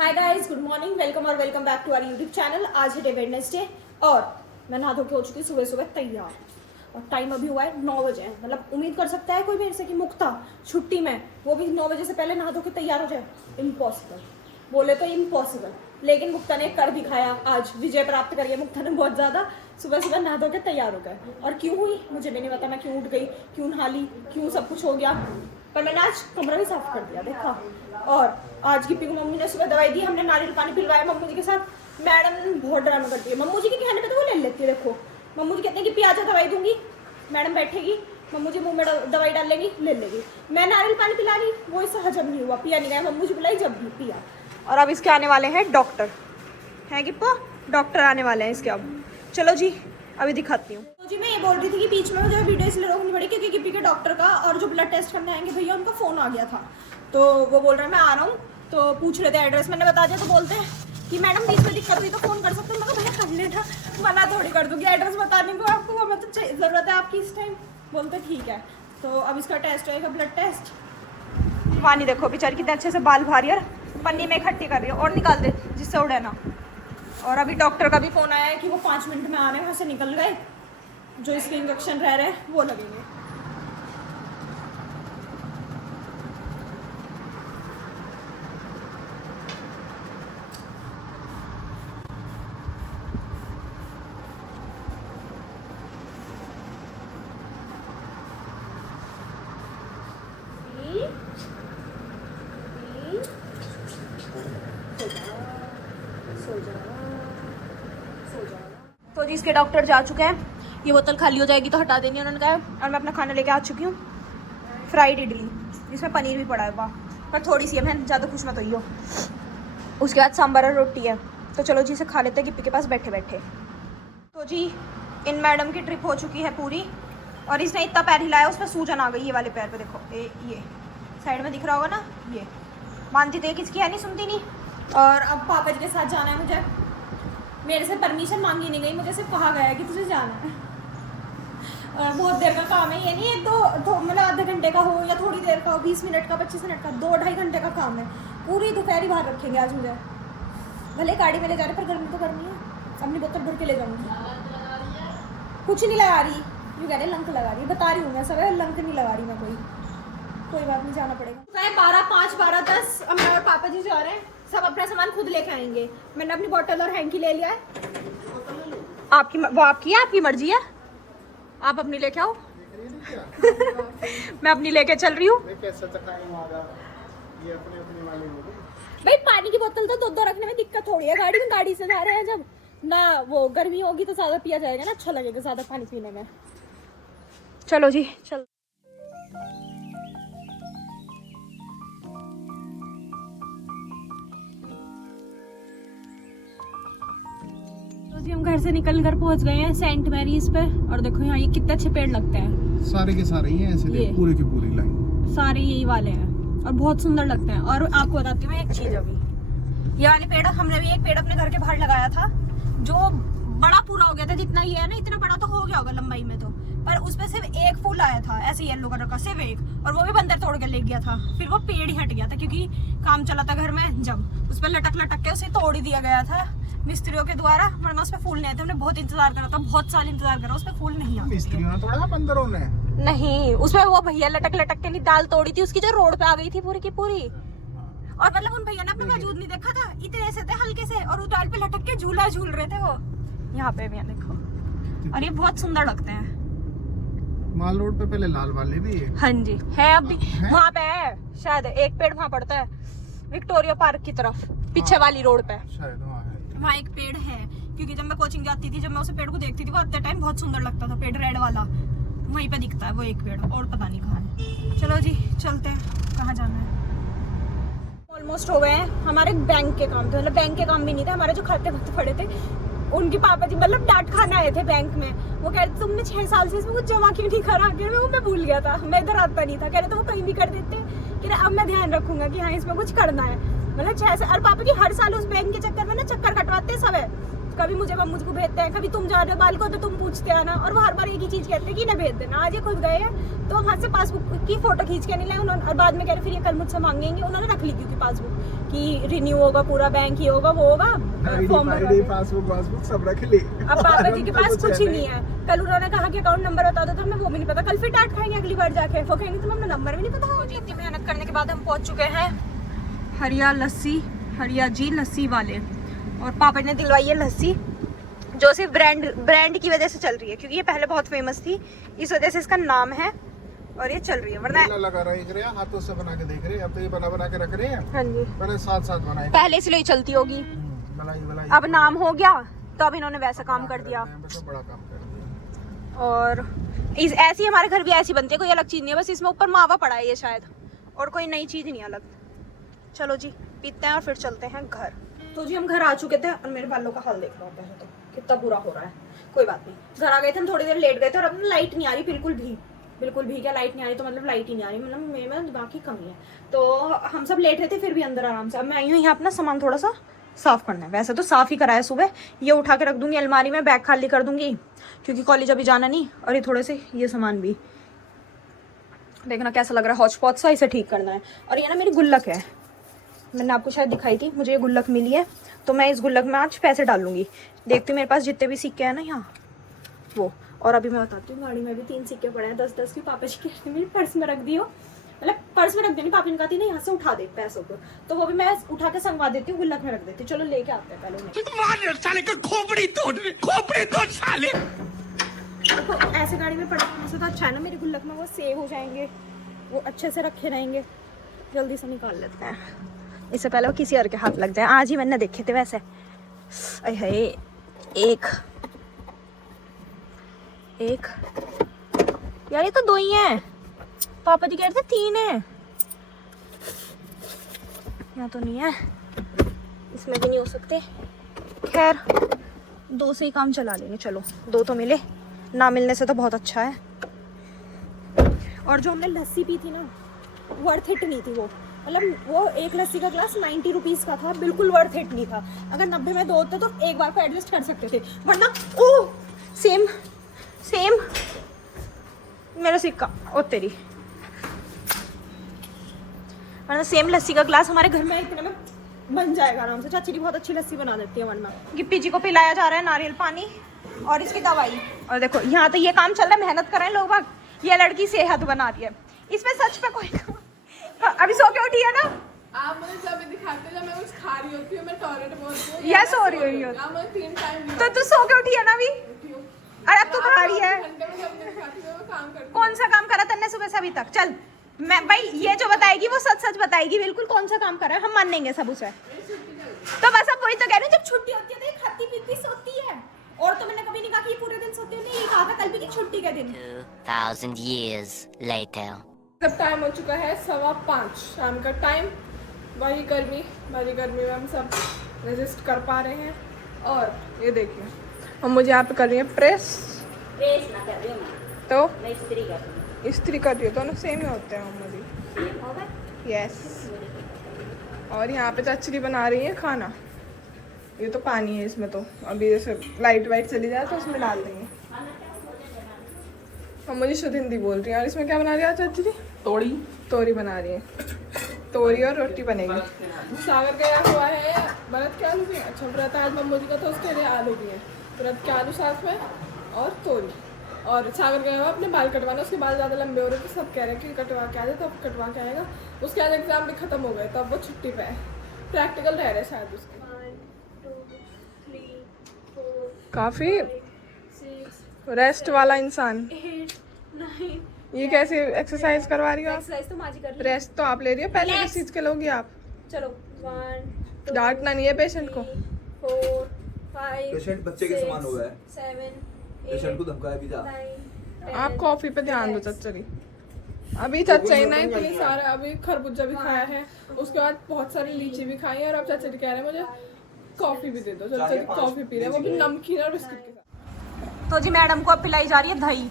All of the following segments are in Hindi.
Hi guys, good morning, welcome back to our YouTube channel. आज है डे वेडनेसडे और मैं नहा धो के हो चुकी सुबह सुबह तैयार। और टाइम अभी हुआ है 9 बजे। मतलब उम्मीद कर सकता है कोई मेरे से कि मुक्ता छुट्टी में वो भी 9 बजे से पहले नहा धो के तैयार हो जाए? इम्पॉसिबल, बोले तो इम्पॉसिबल। लेकिन मुक्ता ने कर दिखाया, आज विजय प्राप्त करिए मुक्ता ने बहुत ज़्यादा। सुबह सुबह नहा धो के तैयार हो गए। और क्यों हुई मुझे भी नहीं पता, मैं क्यों उठ गई, क्यों नहा ली, क्यों सब कुछ हो गया, पर मैंने आज कमरा भी साफ कर दिया, देखा। और आज गिप्पी को मम्मी ने सुबह दवाई दी, हमने नारियल पानी पिलवाया मम्मी जी के साथ। मैडम बहुत ड्रामा करती है, मम्मू जी के कहने पे तो वो ले लेती है। देखो मम्मू जी कहते हैं कि पिया जा दवाई दूंगी, मैडम बैठेगी, मम्मू जी मुंह में दवाई डाल लेगी, ले लेगी। मैं नारियल पानी पिला रही, वो इससे हजम नहीं हुआ, पिया नहीं गया, मम्मू जी पिलाई जब भी पिया। और अब इसके आने वाले हैं डॉक्टर, है गिप्पो, डॉक्टर आने वाले हैं इसके। अब चलो जी अभी दिखाती हूँ। तो जी मैं ये बोल रही थी कि बीच में मुझे वीडियो इसलिए रोकनी पड़ी क्योंकि गिप्पी के डॉक्टर का और जो ब्लड टेस्ट करने आएंगे भैया उनका फ़ोन आ गया था। तो वो बोल रहे हैं मैं आ रहा हूँ, तो पूछ रहे थे एड्रेस, मैंने बता दिया। तो बोलते हैं कि मैडम बीच में दिक्कत हुई तो फ़ोन कर सकते हो। मैं भैया कर लेना, मना थोड़ी कर दूँगी एड्रेस बताने को आपको, हमें तो ज़रूरत है आपकी इस टाइम। बोलते ठीक है। तो अब इसका टेस्ट होएगा, ब्लड टेस्ट। वानी देखो बेचारी कितने अच्छे से बाल भारी और पन्नी में इकट्ठी कर रही है, और निकाल दे जिससे उड़े ना। और अभी डॉक्टर का भी फ़ोन आया है कि वो 5 मिनट में आ रहे हैं, वहाँ से निकल गए। जो इसके इंजेक्शन रह रहे हैं वो लगेंगे। तो जी इसके डॉक्टर जा चुके हैं, ये बोतल खाली हो जाएगी तो हटा देनी उन्होंने कहा। और मैं अपना खाना लेके आ चुकी हूँ, फ्राइड इडली जिसमें पनीर भी पड़ा है, वाह, पर थोड़ी सी है, मैं ज़्यादा खुश मत होइयो। उसके बाद सांभर और रोटी है। तो चलो जी इसे खा लेते हैं गिप्पी के पास बैठे बैठे। तो जी इन मैडम की ट्रिप हो चुकी है पूरी, और इसने इतना पैर हिलाया उसमें सूजन आ गई, ये वाले पैर पे देखो, ये साइड में दिख रहा होगा ना, ये मानती तो किसकी है, नहीं सुनती नहीं। और अब पापा जी के साथ जाना है मुझे, मेरे से परमिशन मांगी नहीं गई, मुझे सिर्फ कहा गया है कि तुझे जाना है। और बहुत देर का काम है, ये नहीं एक दो मतलब आधे घंटे का हो या थोड़ी देर का हो, 20 मिनट का, 25 मिनट का, 2-2.5 घंटे का काम है। पूरी दोपहर ही बाहर रखेंगे आज मुझे, भले गाड़ी में ले जा रहे पर गर्मी तो गर्मी है, अपनी बोतल भर के ले जाऊँगी। कुछ नहीं लगा रही, यूँ कह रहे लंक लगा रही, बता रही हूँ मैं सब, लंक नहीं लगा रही मैं, कोई बात नहीं, जाना पड़ेगा। 12:05, 12:10 अब मैं और पापा जी जा रहे हैं, सब अपना सामान खुद लेके आएंगे। मैंने अपनी बोतल और हैंकी ले लिया है। आपकी वो आपकी है, आपकी मर्जी है, आप अपनी लेके आओ। मैं अपनी लेके चल रही हूँ। भाई पानी की बोतल तो दो रखने में दिक्कत थोड़ी है, गाड़ी में गाड़ी से जा रहे हैं जब ना, वो गर्मी होगी तो ज़्यादा पिया जाएगा ना, अच्छा लगेगा ज़्यादा पानी पीने में। चलो जी चल। जी हम घर से निकल कर पहुंच गए हैं सेंट मैरीज पे, और देखो यहाँ ये कितने अच्छे पेड़ लगते हैं, सारे के सारे ही हैं ऐसे, पूरे की पूरी लाइन सारे यही वाले हैं और बहुत सुंदर लगते हैं। और आपको बताती हूँ एक चीज, अभी ये वाले पेड़, हमने भी एक पेड़ अपने घर के बाहर लगाया था जो बड़ा पूरा हो गया था, जितना ये है ना इतना बड़ा तो हो गया होगा लंबाई में, तो पर उसमें सिर्फ एक फूल आया था ऐसे येलो कलर का, सिर्फ एक, और वो भी बंदर तोड़ के ले गया था। फिर वो पेड़ ही हट गया था क्योंकि काम चला था घर में, जब उस पर लटक के उसे तोड़ ही दिया गया था मिस्त्रियों के द्वारा, वरना उस पे फूल नहीं आए थे। हमने बहुत इंतजार करा था, बहुत साल इंतजार करा, उस पे फूल नहीं आए। मिस्त्रियों ने तोड़ा, बंदरों ने नहीं, उसमें वो भैया लटक के नहीं डाल तोड़ी थी उसकी, जो रोड पे आ गई थी पूरी की पूरी। और मतलब उन भैया ने अपना वजूद नहीं देखा था, इतने से थे हल्के से, और उस डाल पे लटक के झूला झूल रहे थे वो। यहाँ पे भी देखो, और ये बहुत सुंदर लगते हैं। माल रोड पे पहले लाल वाले भी है। हाँ जी है, अभी वहाँ पे है शायद एक पेड़, वहाँ पड़ता है विक्टोरिया पार्क की तरफ, पीछे वाली रोड पे शायद वहाँ एक पेड़ है। क्योंकि जब मैं कोचिंग जाती थी, जब मैं उस पेड़ को देखती थी, वो आते टाइम बहुत सुंदर लगता था, पेड़ रेड वाला, वहीं पे दिखता है वो एक पेड़, और पता नहीं कहाँ है। चलो जी चलते हैं, कहाँ जाना है। ऑलमोस्ट हो गए हैं हमारे बैंक के काम थे, मतलब बैंक के काम भी नहीं थे, हमारे जो खाते वक्त पड़े थे उनके पापा जी मतलब डांट खाने आए थे बैंक में। वो कह रहे थे तुमने 6 साल से इसमें कुछ जमा क्यों नहीं करा, कि मैं भूल गया था, मैं इधर आता नहीं था। कह रहे थे वो कहीं भी कर देते, कि अब मैं ध्यान रखूंगा कि हाँ इसमें कुछ करना है। मतलब 6 साल, और पापा जी हर साल उस बैंक के चक्कर में ना चक्कर कटवाते सब है, कभी मुझे मुझको भेजते हैं, कभी तुम जा रहे हो बाल को तो तुम पूछते आना, और वो हर बार एक ही चीज कहते हैं कि ना भेज देना। आज ये खुद गए हैं तो हाथ से पासबुक की फोटो खींच के नहीं लाए उन्होंने, और बाद में कह रहे फिर ये कल मुझसे मांगेंगे, उन्होंने रख ली क्योंकि पासबुक कि रिन्यू होगा पूरा बैंक, ये होगा वो होगा, फॉर्म भरवा दे। पासबुक सब रख ली। अब पापा जी के पास कुछ ही नहीं है। कल उन्होंने कहा कि अकाउंट नंबर बता दो, तो हमें वो भी नहीं पता। कल फिर डांट खाएंगे अगली बार जाके, वो कहेंगे तुम्हें अपना नंबर भी नहीं पता। जी इतनी मेहनत करने के बाद हम पहुंच चुके हैं हरिया लस्सी, हरिया जी लस्सी वाले, और पापा ने दिलवाई है लस्सी जो सिर्फ ब्रांड की वजह से चल रही है, क्योंकि ये पहले बहुत फेमस थी, इस वजह से इसका नाम है और ये चल रही है। वरना लगा रहे हैं हाथों से बना के देख रहे हैं, अब तो ये बना के रख रहे हैं। हाँ जी, पहले साथ बनाए, पहले इसलिए ही चलती होगी। मलाई अब नाम हो गया तो अब इन्होंने वैसा काम कर दिया। बड़ा काम कर दिया। और ऐसी हमारे घर भी ऐसी बनती है, कोई अलग चीज़ नहीं है, बस इसमें ऊपर मावा पड़ा है ये शायद, और कोई नई चीज़ नहीं अलग। चलो जी पीते हैं और फिर चलते हैं घर। तो जी हम घर आ चुके थे और मेरे बालों का हाल देख लो पहले तो कितना बुरा हो रहा है। कोई बात नहीं, घर आ गए थे हम, थोड़ी देर लेट गए थे और अब लाइट नहीं आ रही, बिल्कुल भी क्या लाइट नहीं आ रही, तो मतलब लाइट ही नहीं आ रही, मतलब मेरे में दिमाग की कमी है। तो हम सब लेट रहे थे फिर भी अंदर आराम से। अब मैं आई हूँ यहाँ अपना सामान थोड़ा सा साफ़ करना है, वैसे तो साफ़ ही कराया सुबह, ये उठा के रख दूंगी अलमारी में, बैग खाली कर दूंगी क्योंकि कॉलेज अभी जाना नहीं। और ये थोड़े से ये सामान भी देखना कैसा लग रहा है, हौच पौच सा, इसे ठीक करना है। और ये ना मेरी गुल्लक है, मैंने आपको शायद दिखाई थी, मुझे ये गुल्लक मिली है, तो मैं इस गुल्लक में आज पैसे डाल लूँगी। देखती हूँ मेरे पास जितने भी सिक्के हैं ना यहाँ वो। और अभी मैं बताती हूँ, गाड़ी में भी 3 सिक्के पड़े हैं 10-10 के, पापा जी के मेरी पर्स में रख दियो, मतलब पर्स में रख देनी, पापा ने कहा थी ना यहाँ से उठा दे पैसों को, तो वो भी मैं उठा के संगवा देती हूँ, गुल्लक में रख देती हूँ। चलो लेके आते हैं पहले साले का खोपड़ी तोड़ साले। देखो ऐसे गाड़ी में पड़ने से तो अच्छा है ना, मेरी गुल्लक में वो सेव हो जाएंगे, वो अच्छे से रखे रहेंगे। जल्दी से निकाल लेते हैं, इससे पहले वो किसी और के हाथ लग जाए। आज ही मैंने देखे थे वैसे। अरे एक यार ये तो 2 ही हैं, पापा जी कह रहे थे 3 है, यहाँ तो नहीं है, इसमें भी नहीं हो सकते। खैर 2 से ही काम चला लेंगे। चलो 2 तो मिले, ना मिलने से तो बहुत अच्छा है। और जो हमने लस्सी पी थी ना, वर्थ इट नहीं थी वो, मतलब वो एक लस्सी का ग्लास 90 रुपीज़ का था, बिल्कुल वर्थ इट नहीं था। अगर 90 में 2 होते तो एक बार को एडजस्ट कर सकते थे, वरना ओह सेम मेरा सिक्का ओ तेरी, वरना सेम लस्सी का ग्लास हमारे घर में इतने में बन जाएगा आराम से। चाची जी बहुत अच्छी लस्सी बना देती है। वरना गिप्पी जी को पिलाया जा रहा है नारियल पानी और इसकी दवाई, और देखो यहाँ तो ये काम चल रहा है, मेहनत कर रहे हैं लोग बाग, ये लड़की सेहत बना रही है, इसमें सच पे कोई अभी सो के उठी है ना आप मुझे जब दिखाते जब मैं कुछ खा रही होती हूँ, मैं टॉयलेट बोलती हूँ या सो रही हो, आप मुझे 3 टाइम तो तू सो के उठी है ना अभी, अरे अब तू खा रही है। घंटे में जब दिखाती हूँ मैं काम करती कौन सा काम करा तन्ने सुबह से अभी तक? चल मैं भाई ये जो बताएगी वो सच बताएगी, बिल्कुल कौन सा काम करा है, हम मान लेंगे सब उसे। तो बस अब वही तो कह रही हूँ, जब छुट्टी होती है तो ये खाती पीती सोती है, और तो मैंने कभी नहीं कहा कि पूरे दिन सोती है, नहीं कहा था कल भी कि छुट्टी के दिन। 2000 years later. अब टाइम हो चुका है 5:15 शाम का टाइम। वही गर्मी में हम सब रेजिस्ट कर पा रहे हैं। और ये देखिए हम मुझे यहाँ पे कर रही है प्रेस ना कर रही हूँ तो मैं इस्त्री कर रही हूँ। इस्त्री कर रही हो, दोनों सेम ही होते हैं मम्मी। यस। और यहाँ पे चाची बना रही है खाना, ये तो पानी है इसमें, तो अभी जैसे लाइट वाइट चली जाए तो उसमें डाल देंगे। हम मुझे शुद्ध हिंदी बोल रही हैं। और इसमें क्या बना रही है चाची जी? तोरी बना रही है, तोरी और रोटी बनेगी। सागर गया हुआ है व्रत के आलू भी, अच्छा व्रत आज मम्मी जी का, तो उसके लिए आलू भी है, व्रत के आलू साथ में और तोरी। और सागर गया हुआ अपने बाल कटवाना, उसके बाल ज़्यादा लंबे हो रहे थे, सब कह रहे हैं कि कटवा के आ जाए, तो अब कटवा के आएगा। उसके आज एग्जाम भी खत्म हो गए, तो अब वो छुट्टी पे है, प्रैक्टिकल रह रहे शायद उसके। काफ़ी रेस्ट वाला इंसान। ये कैसे एक्सरसाइज करवा रही हो आप? एक्सरसाइज तो माजी कर रही है। रेस्ट तो आप ले रही हो, पहले किस चीज़ के लोगी आप? चलो 1 2 डांटना नहीं है पेशेंट को। 4 5 पेशेंट बच्चे के समान हुआ है, 7 पेशेंट को धमकाया भी जा। 9 आप कॉफी पे ध्यान दो चच्चरी। अभी चच्चा ने इतनी सारे, अभी खरबूजा भी खाया है, उसके बाद बहुत सारी लीची भी खाई है, और अब चाचा जी कह रहे हैं मुझे कॉफी भी दे दो। चाचा जी कॉफी पी रहे हैं, वो भी नमकीन और बिस्किट के साथ। तो जी मैडम को अब पिलाई जा रही है दही,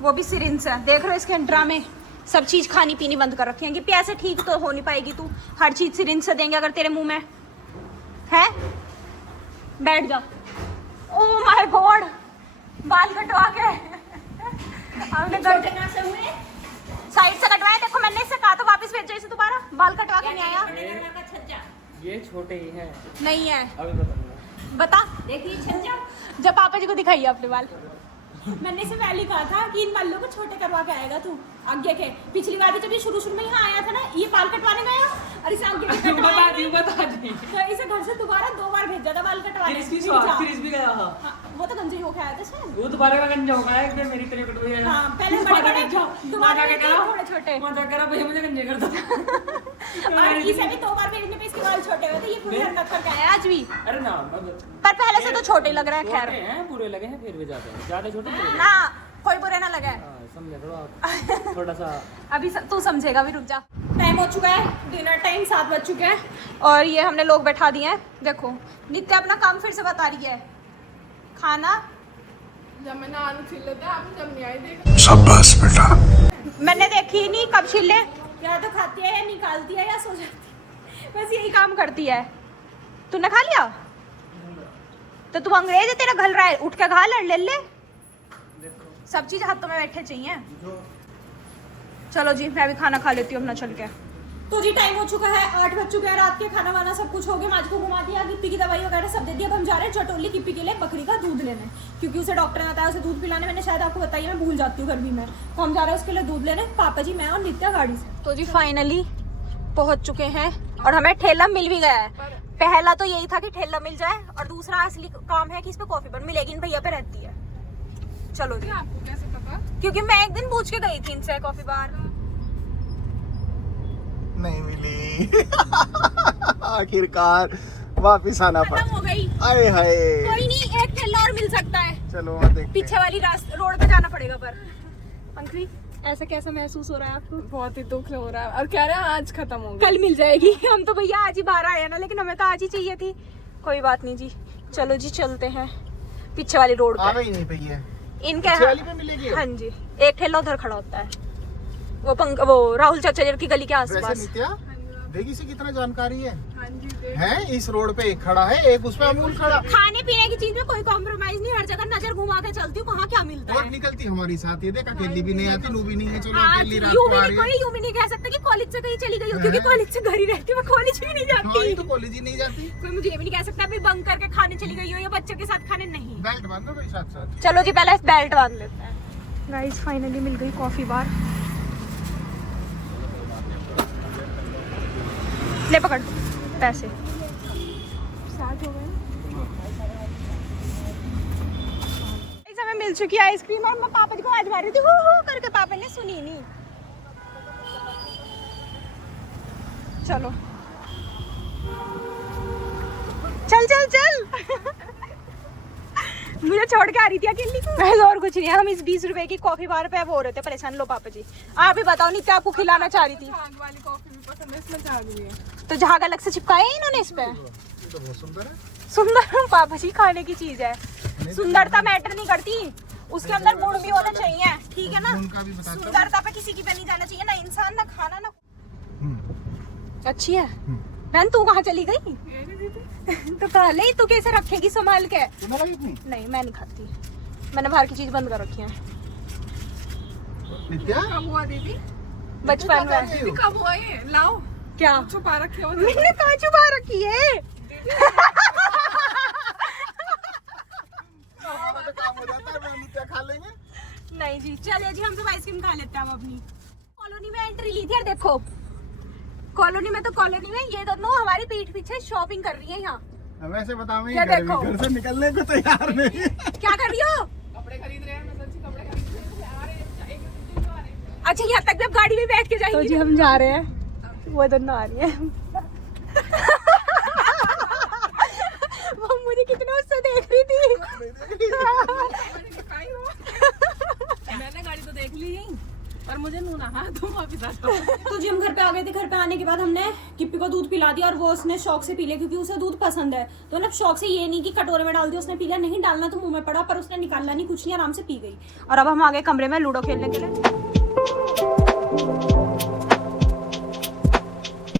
वो भी सिरिंज से। देख रहे हो इसके ड्रामे, सब चीज़ खानी पीनी बंद कर रखी है कि पैसे ठीक तो हो नहीं पाएगी तू, हर चीज़ सिरिंज से देंगे अगर तेरे मुंह में है। बैठ जा। ओह माय गॉड, बाल कटवा के हमने साइड से कटवाए। देखो मैंने इससे कहा तो वापस भेजो इसे दोबारा, बाल कटवा के नहीं आया। ये छोटे ही हैं। नहीं है। अभी बताऊंगा। बता, देखिए छल जाओ। जब पापा जी को दिखाइए अपने बाल। मैंने इसे पहले कहा था कि इन बालों को छोटे करवा के आएगा तू आगे के। पिछली बार भी जब ये शुरू में यहाँ आया था ना, ये बाल कटवाने गया और इसे आगे के बता दी। तो इसे घर से दोबारा 2 बार भेजा था बाल कटवाने। क्रिस भी गया। हाँ, वो तो गंजे होके आया था शायद। वो दोबारा का गंजा होगा एक दिन मेरी तरह कटवाई है। हाँ, पहले बड़े दोबारा थोड़े छोटे। मजाक करा भैया, मुझे गंजे कर दो। और इसे भी 2 बार भेजने पे इसके बाल छोटे हुए थे। ये पूरी हरकत करके आया आज भी। अरे ना, पर पहले से तो छोटे लग रहे हैं। छोटे खैर हैं, पूरे लगे हैं, फिर भी जाते हैं ज्यादा छोटे नहीं लगे। ना, कोई बुरे ना लगे। समझा थोड़ा आप, थोड़ा सा। अभी तू समझेगा, भी रुक जा। टाइम हो चुका है, डिनर टाइम 7 बज चुके हैं और ये हमने लोग बैठा दिए हैं। देखो नित्य अपना काम फिर से बता रही है। खाना जब मैंने आलू छील लेता है, आपने जब नहीं आई देखा। शाबाश बेटा। मैंने देखी ही नहीं कब छिले। या तो खाती है या निकालती है या सो जाती है, बस यही काम करती है। तूने खा लिया? तो तू अंग्रेज है, तेरा घल रहा है, उठ के खा ले। सब चीज हाथों में बैठे चाहिए। चलो जी, मैं भी खाना खा लेती हूँ अपना चल के। तो जी टाइम हो चुका है, 8 बज चुके हैं रात के। खाना वाना सब कुछ हो गया, माज को घुमा दिया, किप्पी की दवाई वगैरह सब दे दिया। अब हम जा रहे हैं चटोली किप्पी के लिए बकरी का दूध लेने, क्योंकि उसे डॉक्टर ने बताया उसे दूध पिलाने। मैंने शायद आपको बताया, मैं भूल जाती हूँ गर्मी में। तो हम जा रहे हैं उसके लिए दूध लेने, पापा जी, मैं और नित्या गाड़ी से। तो जी फाइनली पहुँच चुके हैं और हमें ठेला मिल भी गया है। पहला तो यही था कि ठेला मिल जाए, और दूसरा असली काम है कि इस पे कॉफी बन मिलेगी। इन भैया पे रहती है। चलो जी। आपको कैसे पता? क्योंकि मैं एक दिन पूछ के गई थी इनसे कॉफी बार। नहीं मिली। आखिरकार वापिस आना पड़ा। खत्म हो गई। आए हाय। कोई नहीं, एक ठेला और मिल सकता है। चलो वहाँ देखते पीछे वाली रोड पे जाना पड़ेगा। पर पंखी, ऐसा कैसा महसूस हो रहा है आपको? बहुत ही दुख हो रहा है और कह रहे हैं आज खत्म हो गया। कल मिल जाएगी। हम तो भैया आज ही बाहर आए ना, लेकिन हमें तो आज ही चाहिए थी। कोई बात नहीं जी, चलो जी चलते हैं पीछे वाली रोड आ पे। गई नहीं पई है। इनके पीछे वाली पे मिलेगी। हाँ जी, एक ठेला उधर खड़ा होता है, वो राहुल चाचा की गली के वैसे आसपास। नित्या, देखी से कितना जानकारी है। हाँ जी, देख। है इस रोड पे एक खड़ा है, एक उस पे अमूल खड़ा। खाने पीने की चीज में कोई कॉम्प्रोमाइज नहीं, हर जगह नजर घुमा के चलती हूँ कहाँ क्या मिलता और है। निकलती हमारी साथ, ये देख अकेली भी नहीं आती, नू भी नहीं है। चलो आज अकेली रात यूं को भी आ नहीं, रही कोई है। यूं भी नहीं कह सकता कि कॉलेज से कहीं चली गई हो, क्योंकि कॉलेज से घर ही रहती हूँ, मैं कॉलेज भी नहीं हाँ, जाती। ये तो कॉलेज ही नहीं जाती। कोई मुझे ये भी नहीं कह सकता अभी बंक करके खाने चली गई हो या बच्चों के साथ खाने नहीं। बेल्ट बांधो भाई साथ साथ। चलो जी, पहले बेल्ट बांध लेते हैं। गाइस फाइनली मिल गई कॉफी बार। ले पकड़ पैसे। 60 हो गए। इस हमें मिल चुकी है आइसक्रीम, और मैं पापा जी को आज मारी थी हु हु करके, पापा ने सुनी नहीं। चलो चल चल चल। मुझे छोड़ के आ रही थी अकेली। वैसे और कुछ नहीं है, हम इस 20 रुपए की कॉफी बार पे वो हो रहे थे परेशान। लो पापा जी, आप ही बताओ, नित्या आपको खिलाना चाह रही थी। झाग वाली कॉफी भी पसंद है, इसमें झाग भी है। तो झाग अलग से चिपकाए हैं इन्होंने इस पे। ये तो बहुत सुंदर है। सुंदर पापा जी खाने की चीज है, सुंदरता मैटर नहीं करती, उसके अंदर गुण भी होने चाहिए, ठीक है ना। उनका भी बताता हूँ। सुंदरता पे किसी की पे नहीं जाना चाहिए, ना इंसान ना खाना ना। हम्म। अच्छी है बहन, तू कहाँ चली गई? तो खा ले, तू कैसे रखेगी संभाल के? तुम्हें लगी इतनी? नहीं मैं नहीं खाती, मैंने बाहर की चीज बंद कर रखी है। नित्या कब हुआ दीदी? बचपन में। दीदी कब हुआ ये? लाओ, क्या छुपा रखे हो। मैंने कहाँ छुपा रखी है? हमारा तो काम हो जाता है, मैं नित्या खा लेंगे। नहीं जी, चलिए जी हम सब आइसक्रीम खा लेते हैं। हम अपनी कॉलोनी में एंट्री ली थी और देखो कॉलोनी में ये दोनों हमारी पीठ पीछे शॉपिंग कर रही है यहाँ। वैसे बताओ, ये देखो। घर से निकलने को तैयार नहीं। क्या कर रही हो? कपड़े खरीद रहे हैं, मैं सच्ची कपड़े खरीद रही हूँ। आ रहे हैं, एक दिन आ रहे हैं। अच्छा, यहाँ तक भी अब गाड़ी में बैठ के जाएंगे। तो जी हम जा रहे हैं, वो दोनों आ रही है। वो मुझे कितना उससे देख रही थी। मैंने गाड़ी तो देख ली पर मुझे नूना हाँ तुम वापिस आ जाओ। तो जी हम घर पे आ गए थे। घर पे आने के बाद हमने किप्पी को दूध पिला दिया और वो उसने शौक से पी लिया, क्योंकि उसे दूध पसंद है। तो ना शौक से, ये नहीं कि कटोरे में डाल दिया उसने पी लिया, नहीं डालना तो मुंह में पड़ा, पर उसने निकालना नहीं, कुछ नहीं, आराम से पी गई। और अब हम आ गए कमरे में लूडो खेलने के लिए।